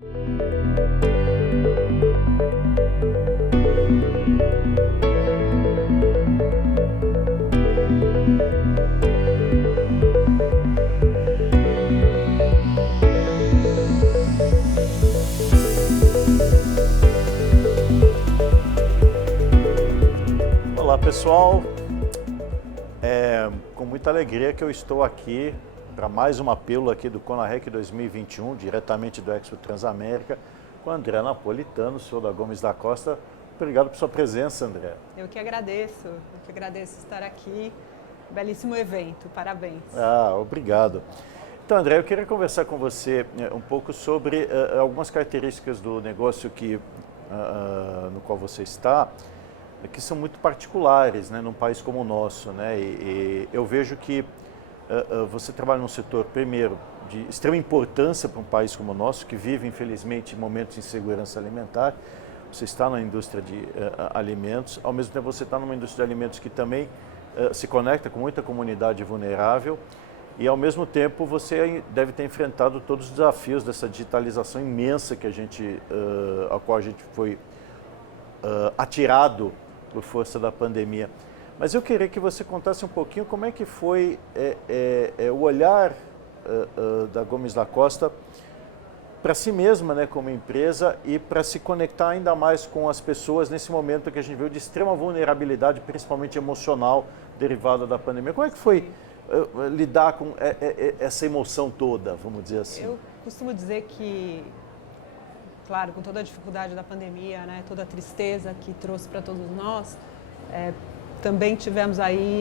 Olá pessoal, com muita alegria que eu estou aqui para mais uma pílula aqui do CONAREC 2021, diretamente do Expo Transamérica, com André Napolitano, senhor da Gomes da Costa. Obrigado por sua presença, André. Eu que agradeço estar aqui, belíssimo evento, parabéns. Obrigado. Então, André, eu queria conversar com você um pouco sobre algumas características do negócio no qual você está, que são muito particulares, né, num país como o nosso, né? E eu vejo que você trabalha num setor, primeiro, de extrema importância para um país como o nosso, que vive, infelizmente, momentos de insegurança alimentar. Você está na indústria de alimentos, ao mesmo tempo você está numa indústria de alimentos que também se conecta com muita comunidade vulnerável e, ao mesmo tempo, você deve ter enfrentado todos os desafios dessa digitalização imensa a qual a gente foi atirado por força da pandemia. Mas eu queria que você contasse um pouquinho como é que foi o olhar da Gomes da Costa para si mesma, né, como empresa, e para se conectar ainda mais com as pessoas nesse momento que a gente viu de extrema vulnerabilidade, principalmente emocional, derivada da pandemia. Como é que foi lidar com essa emoção toda, vamos dizer assim? Eu costumo dizer que, claro, com toda a dificuldade da pandemia, né, toda a tristeza que trouxe para todos nós, também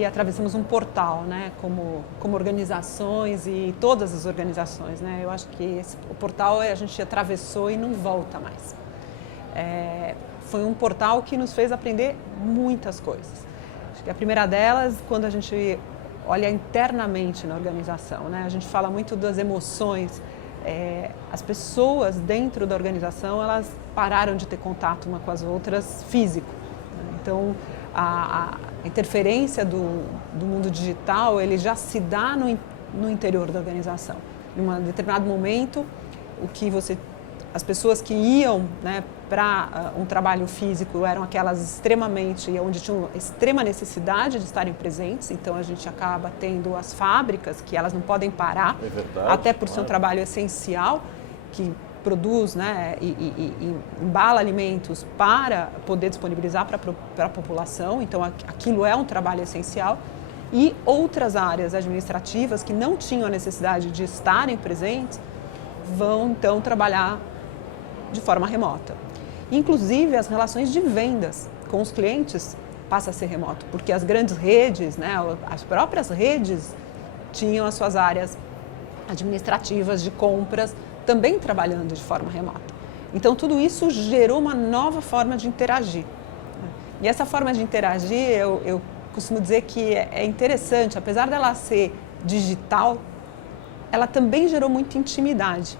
atravessamos um portal, né, como organizações e todas as organizações, né? Eu acho que o portal a gente atravessou e não volta mais. Foi um portal que nos fez aprender muitas coisas. Acho que a primeira delas, quando a gente olha internamente na organização, né? A gente fala muito das emoções. As pessoas dentro da organização, elas pararam de ter contato uma com as outras físico, né? Então, a interferência do mundo digital, ele já se dá no interior da organização. Em um determinado momento, as pessoas que iam, né, para um trabalho físico eram aquelas onde tinham extrema necessidade de estarem presentes, então a gente acaba tendo as fábricas que elas não podem parar, até por ser um trabalho essencial, que produz, né, e embala alimentos para poder disponibilizar para a população, então aquilo é um trabalho essencial. E outras áreas administrativas que não tinham a necessidade de estarem presentes vão então trabalhar de forma remota. Inclusive as relações de vendas com os clientes passam a ser remoto, porque as grandes redes, né, as próprias redes tinham as suas áreas administrativas de compras também trabalhando de forma remota. Então, tudo isso gerou uma nova forma de interagir. E essa forma de interagir, eu costumo dizer que é interessante, apesar dela ser digital, ela também gerou muita intimidade,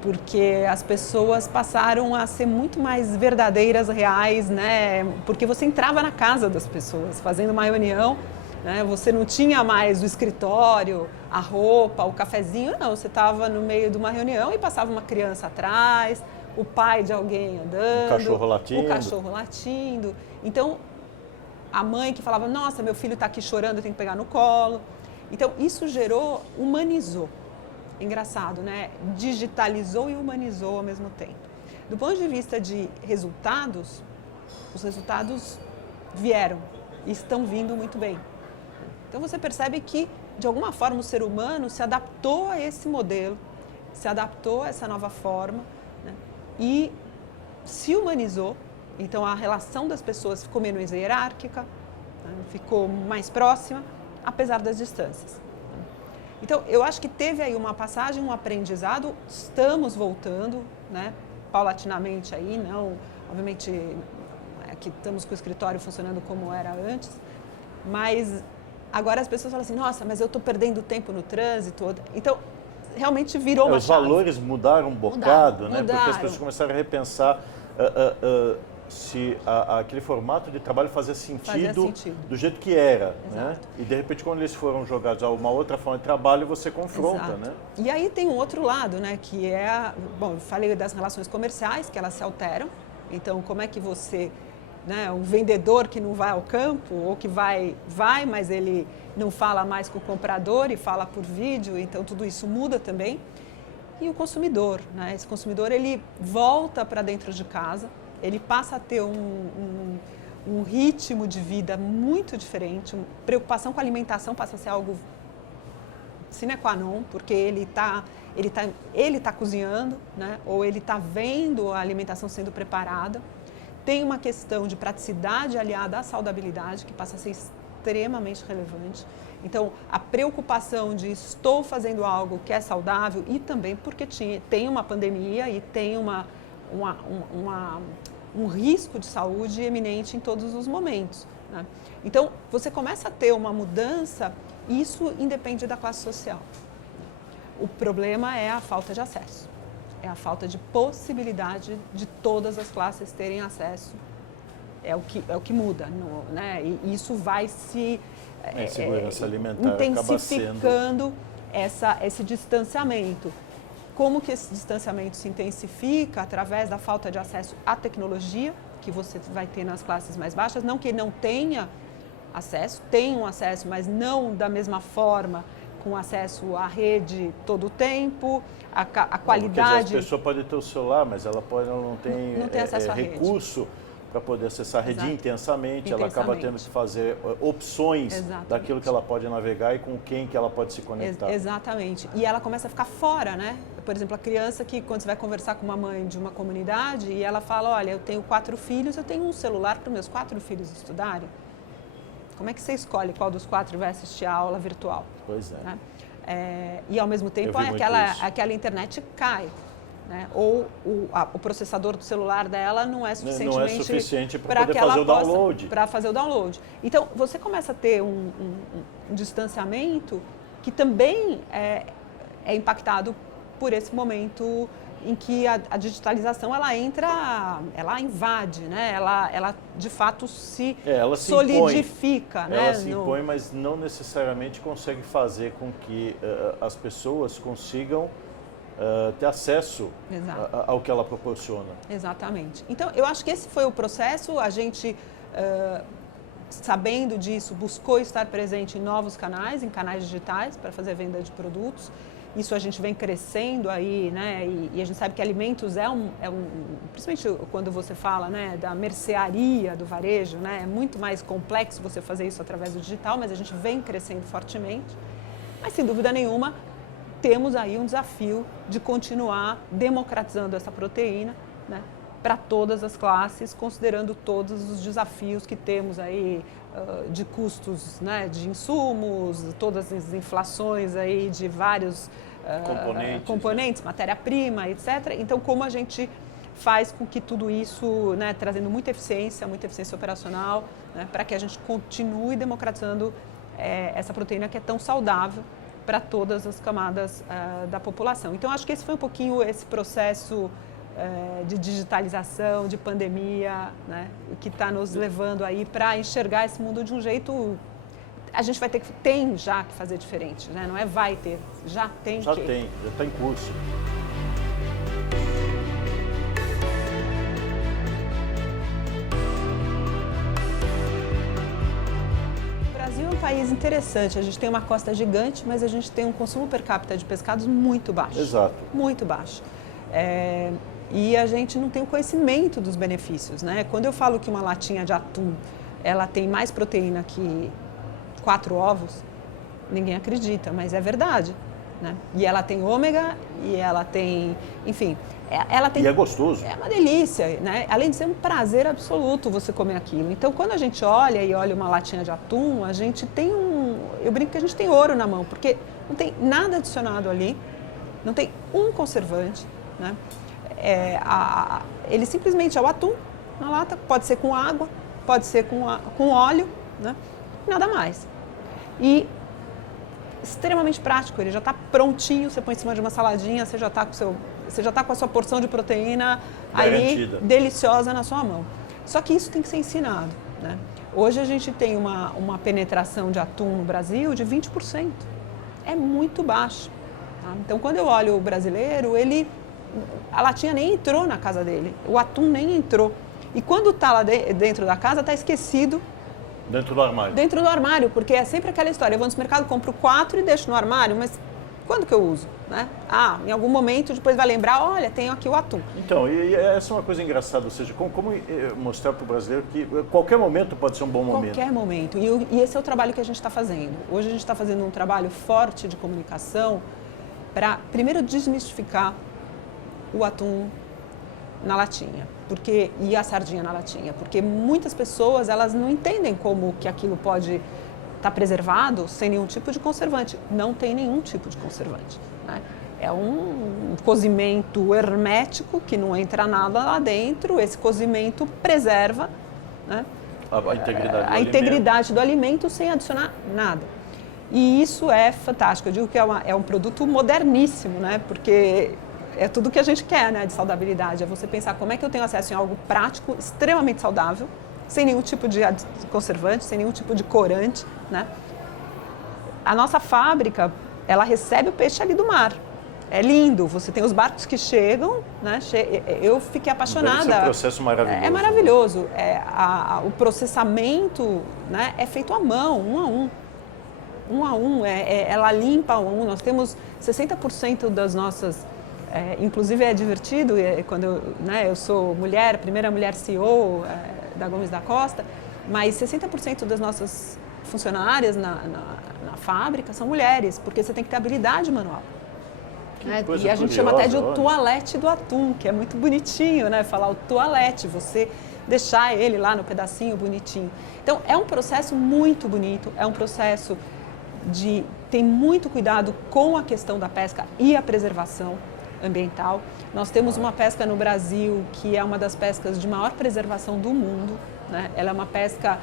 porque as pessoas passaram a ser muito mais verdadeiras, reais, né? Porque você entrava na casa das pessoas, fazendo uma reunião, né? Você não tinha mais o escritório, a roupa, o cafezinho, não. Você estava no meio de uma reunião e passava uma criança atrás, o pai de alguém andando, o cachorro latindo. Então, a mãe que falava, nossa, meu filho está aqui chorando, eu tenho que pegar no colo. Então, isso humanizou. Engraçado, né? Digitalizou e humanizou ao mesmo tempo. Do ponto de vista de resultados, os resultados vieram e estão vindo muito bem. Então você percebe que, de alguma forma, o ser humano se adaptou a esse modelo, se adaptou a essa nova forma, né? E se humanizou. Então a relação das pessoas ficou menos hierárquica, né? Ficou mais próxima, apesar das distâncias. Então eu acho que teve aí uma passagem, um aprendizado, estamos voltando, né? Paulatinamente aí, não, obviamente, que estamos com o escritório funcionando como era antes, mas agora as pessoas falam assim, nossa, mas eu estou perdendo tempo no trânsito. Então, realmente virou uma chave. Os valores mudaram um bocado, né? Porque as pessoas começaram a repensar se aquele formato de trabalho fazia sentido do jeito que era, né? E de repente quando eles foram jogados a uma outra forma de trabalho, você confronta, Exato. né? E aí tem um outro lado, né, que é, bom, eu falei das relações comerciais, que elas se alteram. Então, como é que você, né, um vendedor que não vai ao campo, ou que vai, mas ele não fala mais com o comprador e fala por vídeo, então tudo isso muda também. E o consumidor, né? Esse consumidor, ele volta para dentro de casa, ele passa a ter um ritmo de vida muito diferente, preocupação com a alimentação passa a ser algo sine qua non, porque ele tá cozinhando, né? Ou ele está vendo a alimentação sendo preparada. Tem uma questão de praticidade aliada à saudabilidade, que passa a ser extremamente relevante. Então, a preocupação de estou fazendo algo que é saudável e também porque tem uma pandemia e tem um risco de saúde eminente em todos os momentos, né? Então, você começa a ter uma mudança, isso independe da classe social. O problema é a falta de acesso, é a falta de possibilidade de todas as classes terem acesso. É o que muda, né? E isso vai se segurança alimentar intensificando esse distanciamento. Como que esse distanciamento se intensifica? Através da falta de acesso à tecnologia, que você vai ter nas classes mais baixas. Não que não tenha acesso, tem um acesso, mas não da mesma forma, com acesso à rede todo o tempo, a qualidade... A pessoa pode ter o celular, mas ela não tem acesso à recurso para poder acessar a rede intensamente, ela acaba tendo que fazer opções daquilo que ela pode navegar e com quem que ela pode se conectar. Exatamente. E ela começa a ficar fora, né? Por exemplo, a criança que quando você vai conversar com uma mãe de uma comunidade e ela fala, olha, eu tenho 4 filhos, eu tenho um celular para os meus 4 filhos estudarem. Como é que você escolhe qual dos 4 vai assistir a aula virtual? Pois é. Né? E ao mesmo tempo aquela internet cai. Né? Ou o processador do celular dela não é suficiente para poder fazer o download. Para fazer o download. Então, você começa a ter um distanciamento que também é impactado por esse momento em que a digitalização ela invade, né? Ela de fato ela solidifica. Impõe, né? Ela se impõe, mas não necessariamente consegue fazer com que as pessoas consigam ter acesso ao que ela proporciona. Exatamente. Então, eu acho que esse foi o processo, a gente, sabendo disso, buscou estar presente em novos canais, em canais digitais, para fazer venda de produtos. Isso a gente vem crescendo aí, né? E a gente sabe que alimentos principalmente quando você fala, né, da mercearia do varejo, né? É muito mais complexo você fazer isso através do digital, mas a gente vem crescendo fortemente. Mas, sem dúvida nenhuma, temos aí um desafio de continuar democratizando essa proteína, né, para todas as classes, considerando todos os desafios que temos aí de custos, né, de insumos, todas as inflações aí de vários componentes, matéria-prima, etc. Então, como a gente faz com que tudo isso, né, trazendo muita eficiência operacional, né, para que a gente continue democratizando essa proteína que é tão saudável para todas as camadas da população. Então, acho que esse foi um pouquinho esse processo de digitalização, de pandemia, né, que está nos levando aí para enxergar esse mundo de um jeito... A gente vai ter que... Tem já que fazer diferente, né? Não é vai ter, já tem que... Já está em curso. O Brasil é um país interessante, a gente tem uma costa gigante, mas a gente tem um consumo per capita de pescados muito baixo. Exato. Muito baixo. E a gente não tem o conhecimento dos benefícios, né? Quando eu falo que uma latinha de atum, ela tem mais proteína que 4 ovos, ninguém acredita, mas é verdade, né? E ela tem ômega, e ela tem, enfim, ela tem... E é gostoso. É uma delícia, né? Além de ser um prazer absoluto você comer aquilo. Então, quando a gente olha uma latinha de atum, a gente tem eu brinco que a gente tem ouro na mão, porque não tem nada adicionado ali, não tem um conservante, né? Ele simplesmente é o atum na lata, pode ser com água, pode ser com óleo, né? Nada mais. E extremamente prático, ele já está prontinho, você põe em cima de uma saladinha, você já está com a sua porção de proteína garantida, ali, deliciosa na sua mão. Só que isso tem que ser ensinado, né? Hoje a gente tem uma penetração de atum no Brasil de 20%. É muito baixo. Tá? Então, quando eu olho o brasileiro, a latinha nem entrou na casa dele, o atum nem entrou. E quando está lá dentro da casa, está esquecido. Dentro do armário. Dentro do armário, porque é sempre aquela história, eu vou no supermercado, compro 4 e deixo no armário, mas quando que eu uso? Né? Em algum momento depois vai lembrar, olha, tenho aqui o atum. Então, e essa é uma coisa engraçada, ou seja, como mostrar para o brasileiro que qualquer momento pode ser um bom momento. Qualquer momento. E esse é o trabalho que a gente está fazendo. Hoje a gente está fazendo um trabalho forte de comunicação para, primeiro, desmistificar o atum na latinha, e a sardinha na latinha, porque muitas pessoas elas não entendem como que aquilo pode estar preservado sem nenhum tipo de conservante. Não tem nenhum tipo de conservante, né? É um cozimento hermético que não entra nada lá dentro. Esse cozimento preserva, né, a integridade do alimento sem adicionar nada. E isso é fantástico. Eu digo que é um produto moderníssimo, né? Porque é tudo que a gente quer, né, de saudabilidade. É você pensar como é que eu tenho acesso em algo prático, extremamente saudável, sem nenhum tipo de conservante, sem nenhum tipo de corante, né? A nossa fábrica, ela recebe o peixe ali do mar. É lindo, você tem os barcos que chegam, né? Eu fiquei apaixonada. Deve ser um processo maravilhoso. É maravilhoso. O processamento, né, é feito à mão, um a um. Ela limpa um a um. Nós temos 60% das nossas... inclusive é divertido, quando eu sou mulher, a primeira mulher CEO da Gomes da Costa, mas 60% das nossas funcionárias na fábrica são mulheres, porque você tem que ter habilidade manual. E a gente chama até de o toalete do atum, que é muito bonitinho, né? Falar o toalete, você deixar ele lá no pedacinho bonitinho. Então, é um processo muito bonito, é um processo de ter muito cuidado com a questão da pesca e a preservação ambiental. Nós temos uma pesca no Brasil que é uma das pescas de maior preservação do mundo, né? Ela é uma pesca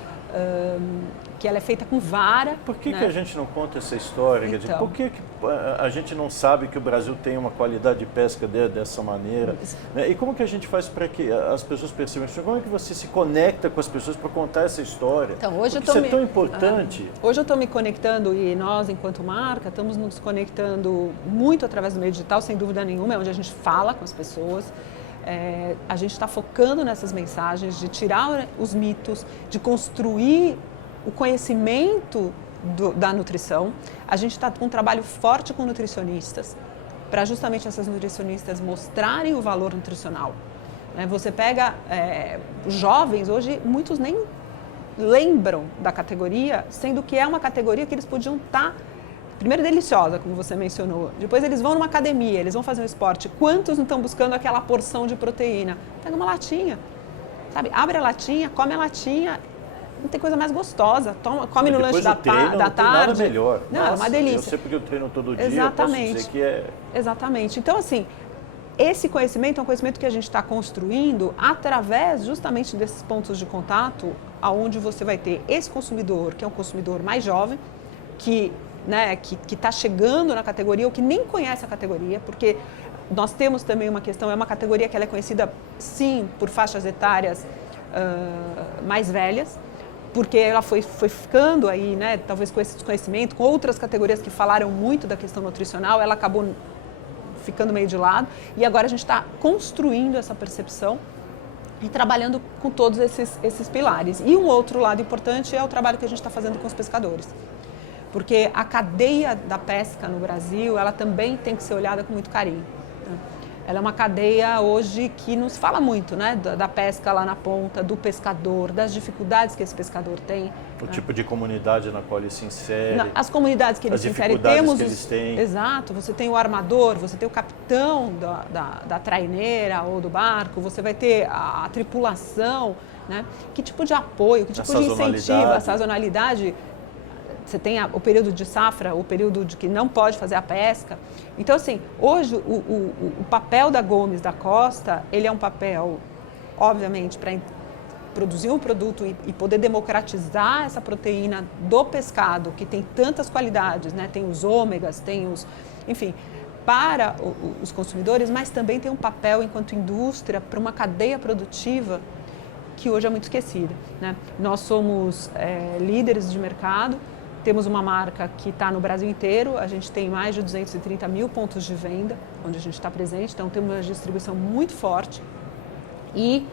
que ela é feita com vara. Por que, né, que a gente não conta essa história? Então, quer dizer, por que a gente não sabe que o Brasil tem uma qualidade de pesca dessa maneira? Né? E como que a gente faz para que as pessoas percebam isso? Como é que você se conecta com as pessoas para contar essa história? Então, hoje isso é tão importante. Hoje eu estou me conectando e nós, enquanto marca, estamos nos conectando muito através do meio digital, sem dúvida nenhuma, é onde a gente fala com as pessoas. A gente está focando nessas mensagens de tirar os mitos, de construir o conhecimento da nutrição. A gente está com um trabalho forte com nutricionistas, para justamente essas nutricionistas mostrarem o valor nutricional. Você pega jovens, hoje muitos nem lembram da categoria, sendo que é uma categoria que eles podiam estar... Primeiro, deliciosa, como você mencionou. Depois, eles vão numa academia, eles vão fazer um esporte. Quantos não estão buscando aquela porção de proteína? Pega uma latinha, sabe? Abre a latinha, come a latinha. Não tem coisa mais gostosa. Come no lanche da tarde. Não tem nada melhor. Não, é uma delícia. Eu sei porque eu treino todo dia, exatamente. Eu posso dizer que é... Exatamente. Então, assim, esse conhecimento é um conhecimento que a gente está construindo através justamente desses pontos de contato, aonde você vai ter esse consumidor, que é um consumidor mais jovem, que está chegando na categoria ou que nem conhece a categoria, porque nós temos também uma questão, é uma categoria que ela é conhecida, sim, por faixas etárias mais velhas, porque ela foi ficando aí, né, talvez com esse desconhecimento, com outras categorias que falaram muito da questão nutricional, ela acabou ficando meio de lado, e agora a gente está construindo essa percepção e trabalhando com todos esses pilares. E um outro lado importante é o trabalho que a gente está fazendo com os pescadores. Porque a cadeia da pesca no Brasil, ela também tem que ser olhada com muito carinho. Né? Ela é uma cadeia hoje que nos fala muito, né? Da pesca lá na ponta, do pescador, das dificuldades que esse pescador tem. O tipo de comunidade na qual ele se insere. As comunidades que ele se insere. Temos que eles têm. Exato, você tem o armador, você tem o capitão da traineira ou do barco, você vai ter a tripulação, né? Que tipo de apoio, que tipo de incentivo, a sazonalidade. Você tem o período de safra, o período de que não pode fazer a pesca. Então, assim, hoje o papel da Gomes da Costa, ele é um papel, obviamente, para produzir um produto e poder democratizar essa proteína do pescado, que tem tantas qualidades, né? Tem os ômegas, tem os... Enfim, para os consumidores, mas também tem um papel enquanto indústria, para uma cadeia produtiva que hoje é muito esquecida, né? Nós somos líderes de mercado, temos uma marca que está no Brasil inteiro, a gente tem mais de 230 mil pontos de venda, onde a gente está presente, então temos uma distribuição muito forte e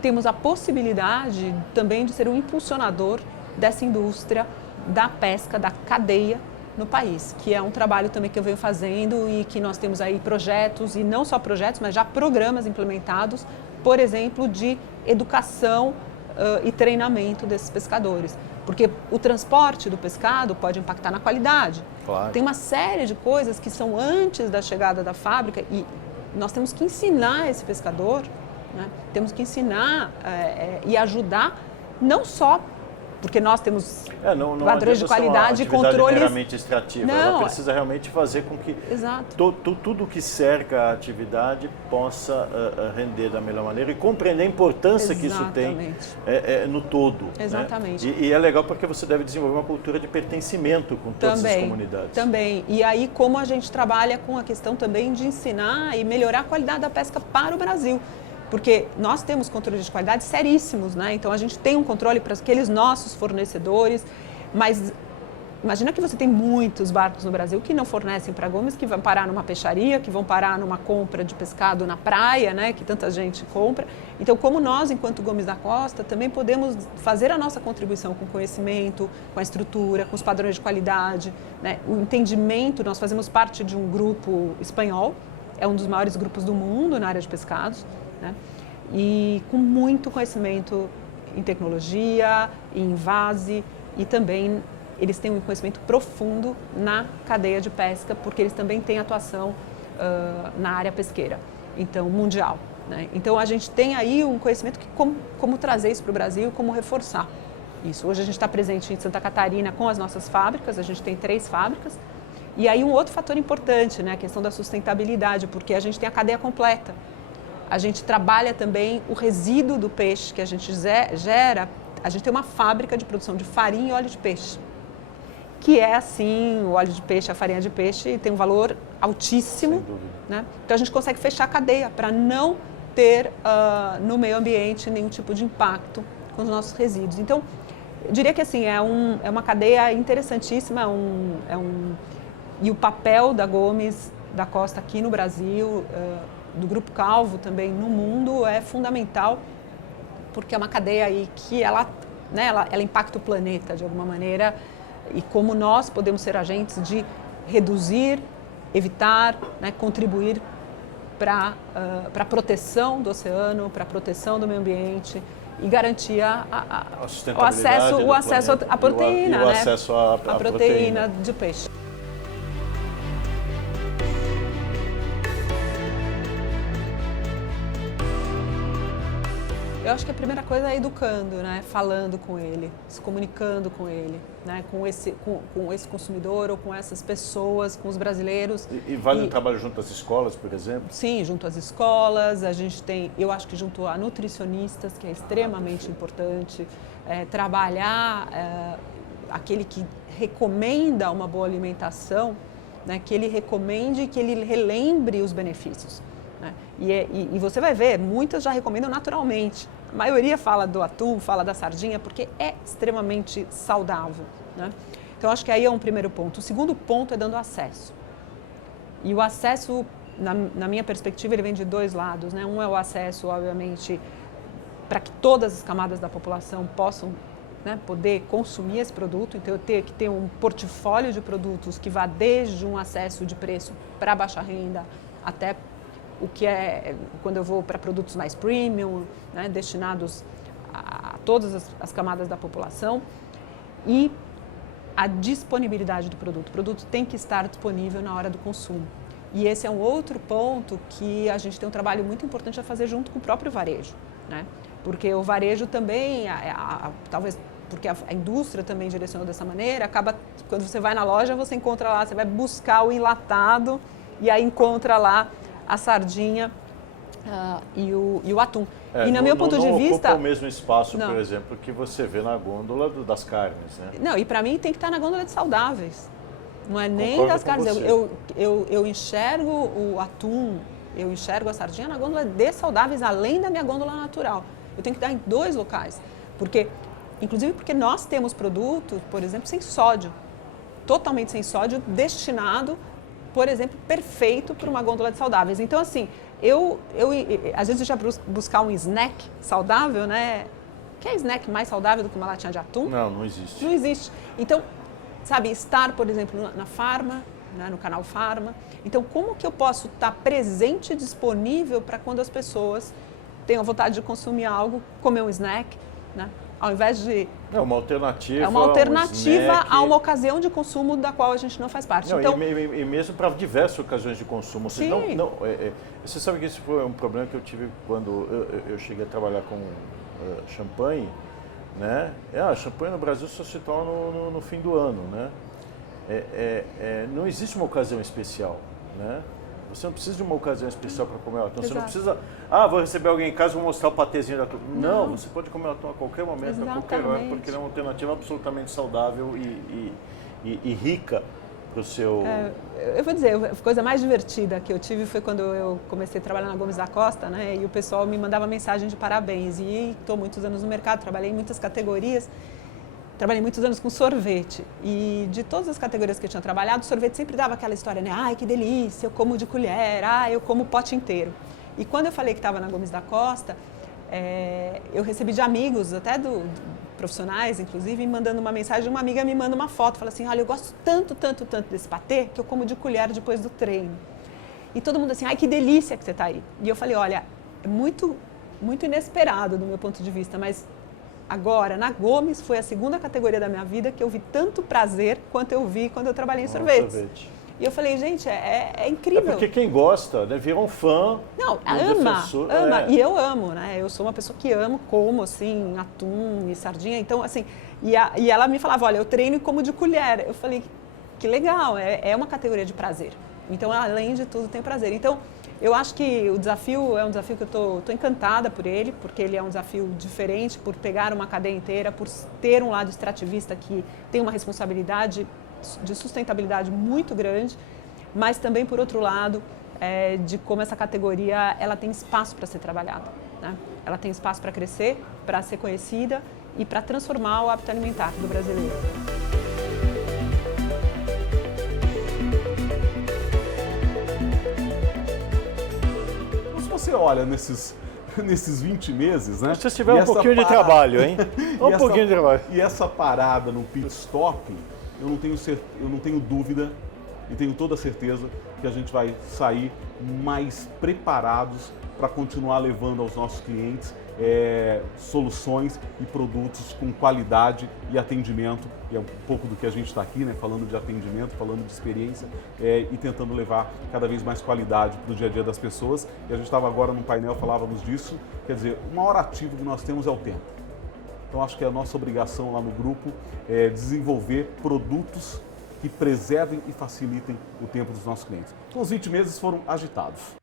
temos a possibilidade também de ser um impulsionador dessa indústria da pesca, da cadeia no país, que é um trabalho também que eu venho fazendo e que nós temos aí projetos, e não só projetos, mas já programas implementados, por exemplo, de educação e treinamento desses pescadores. Porque o transporte do pescado pode impactar na qualidade. Claro. Tem uma série de coisas que são antes da chegada da fábrica e nós temos que ensinar esse pescador, né? Temos que ensinar e ajudar, não só porque nós temos padrões de qualidade e controles meramente extrativa. Ela precisa realmente fazer com que tudo que cerca a atividade possa render da melhor maneira e compreender a importância que isso tem no todo. Exatamente. Né? E é legal porque você deve desenvolver uma cultura de pertencimento com todas as comunidades. Também. E aí como a gente trabalha com a questão também de ensinar e melhorar a qualidade da pesca para o Brasil. Porque nós temos controles de qualidade seríssimos, né? Então a gente tem um controle para aqueles nossos fornecedores, mas imagina que você tem muitos barcos no Brasil que não fornecem para Gomes, que vão parar numa peixaria, que vão parar numa compra de pescado na praia, né? Que tanta gente compra. Então, como nós, enquanto Gomes da Costa, também podemos fazer a nossa contribuição com o conhecimento, com a estrutura, com os padrões de qualidade, né? O entendimento, nós fazemos parte de um grupo espanhol, é um dos maiores grupos do mundo na área de pescados, né? E com muito conhecimento em tecnologia, em invase e também eles têm um conhecimento profundo na cadeia de pesca, porque eles também têm atuação na área pesqueira, então mundial, né? Então a gente tem aí um conhecimento que como trazer isso para o Brasil, como reforçar isso. Hoje a gente está presente em Santa Catarina com as nossas fábricas, a gente tem 3 fábricas. E aí um outro fator importante, né, a questão da sustentabilidade, porque a gente tem a cadeia completa. A gente trabalha também o resíduo do peixe que a gente gera. A gente tem uma fábrica de produção de farinha e óleo de peixe, que é assim, o óleo de peixe, a farinha de peixe tem um valor altíssimo, né? Então a gente consegue fechar a cadeia para não ter no meio ambiente nenhum tipo de impacto com os nossos resíduos. Então, eu diria que assim, é uma cadeia interessantíssima, e o papel da Gomes da Costa aqui no Brasil, do Grupo Calvo também no mundo, é fundamental, porque é uma cadeia aí que ela impacta o planeta de alguma maneira, e como nós podemos ser agentes de reduzir, evitar, né, contribuir para a proteção do oceano, para a proteção do meio ambiente e garantir o acesso à proteína, o acesso à proteína de peixe. Eu acho que a primeira coisa é educando, né? Falando com ele, se comunicando com ele, né? com esse consumidor ou com essas pessoas, com os brasileiros. E vale um trabalho junto às escolas, por exemplo? Sim, junto às escolas. A gente tem, eu acho que junto a nutricionistas, que é extremamente importante, trabalhar aquele que recomenda uma boa alimentação, né? Que ele recomende e que ele relembre os benefícios. Né? E você vai ver, muitas já recomendam naturalmente. A maioria fala do atum, fala da sardinha, porque é extremamente saudável, né? Então, acho que aí é um primeiro ponto. O segundo ponto é dando acesso. E o acesso, na minha perspectiva, ele vem de 2 lados, né? Um é o acesso, obviamente, para que todas as camadas da população possam, né, poder consumir esse produto. Então, eu tenho que ter um portfólio de produtos que vá desde um acesso de preço para baixa renda até o que é quando eu vou para produtos mais premium, né, destinados a todas as camadas da população, e a disponibilidade do produto. O produto tem que estar disponível na hora do consumo. E esse é um outro ponto que a gente tem um trabalho muito importante a fazer junto com o próprio varejo, né? Porque o varejo também, talvez porque a indústria também direcionou dessa maneira, acaba, quando você vai na loja, você encontra lá, você vai buscar o enlatado e aí encontra lá a sardinha e o atum. E no meu ponto de vista... Não ocupa o mesmo espaço, por exemplo, que você vê na gôndola das carnes, né? Não, e para mim tem que estar na gôndola de saudáveis. Não é nem das carnes. Eu enxergo o atum, eu enxergo a sardinha na gôndola de saudáveis, além da minha gôndola natural. eu tenho que dar em 2 locais. Inclusive porque nós temos produto, por exemplo, sem sódio, totalmente sem sódio, destinado, por exemplo, perfeito para uma gôndola de saudáveis. Então, assim, às vezes eu já buscar um snack saudável, né? Quer snack mais saudável do que uma latinha de atum? Não existe. Não existe. Então, sabe, estar, por exemplo, na Farma, né, no canal Farma. Então, como que eu posso estar presente e disponível para quando as pessoas tenham vontade de consumir algo, comer um snack, né? Ao invés de... É uma alternativa. É uma alternativa a uma ocasião de consumo da qual a gente não faz parte. Não, então, e mesmo para diversas ocasiões de consumo. Sim. Você sabe que esse foi um problema que eu tive quando eu cheguei a trabalhar com champanhe, né? Champanhe no Brasil só se toma no fim do ano, né? Não existe uma ocasião especial, né? Você não precisa de uma ocasião especial para comer atum. Você não precisa, vou receber alguém em casa e vou mostrar o patezinho de atum. Não, você pode comer atum a qualquer momento, a qualquer hora, porque ele é uma alternativa absolutamente saudável e rica para o seu... eu vou dizer, a coisa mais divertida que eu tive foi quando eu comecei a trabalhar na Gomes da Costa, né? E o pessoal me mandava mensagem de parabéns. E estou muitos anos no mercado, trabalhei em muitas categorias. Trabalhei muitos anos com sorvete e de todas as categorias que eu tinha trabalhado, o sorvete sempre dava aquela história, né? Ai, que delícia, eu como de colher, eu como o pote inteiro. E quando eu falei que estava na Gomes da Costa, eu recebi de amigos, até profissionais, inclusive, mandando uma mensagem, uma amiga me manda uma foto, fala assim, olha, eu gosto tanto desse patê que eu como de colher depois do treino. E todo mundo assim, ai, que delícia que você está aí. E eu falei, olha, é muito inesperado do meu ponto de vista, mas... Agora, na Gomes, foi a segunda categoria da minha vida que eu vi tanto prazer quanto eu vi quando eu trabalhei em sorvete. E eu falei, gente, é incrível. Porque quem gosta, né, vira um fã. Não, ama. E eu amo, né? Eu sou uma pessoa que amo, como, assim, atum e sardinha. Então, assim, e ela me falava, olha, eu treino e como de colher. Eu falei, que legal, é uma categoria de prazer. Então, além de tudo, tem prazer. Então, eu acho que o desafio é um desafio que eu estou encantada por ele, porque ele é um desafio diferente, por pegar uma cadeia inteira, por ter um lado extrativista que tem uma responsabilidade de sustentabilidade muito grande, mas também, por outro lado, de como essa categoria ela tem espaço para ser trabalhada, né? Ela tem espaço para crescer, para ser conhecida e para transformar o hábito alimentar do brasileiro. Você olha nesses 20 meses, né? Se você tiver um pouquinho de trabalho, hein? Um pouquinho de trabalho. E essa parada no pit stop, eu não tenho dúvida e tenho toda a certeza que a gente vai sair mais preparados para continuar levando aos nossos clientes soluções e produtos com qualidade e atendimento, e é um pouco do que a gente está aqui, né, falando de atendimento, falando de experiência e tentando levar cada vez mais qualidade para o dia a dia das pessoas. E a gente estava agora no painel, falávamos disso, quer dizer, o maior ativo que nós temos é o tempo. Então acho que é a nossa obrigação lá no grupo desenvolver produtos que preservem e facilitem o tempo dos nossos clientes. Então os 20 meses foram agitados.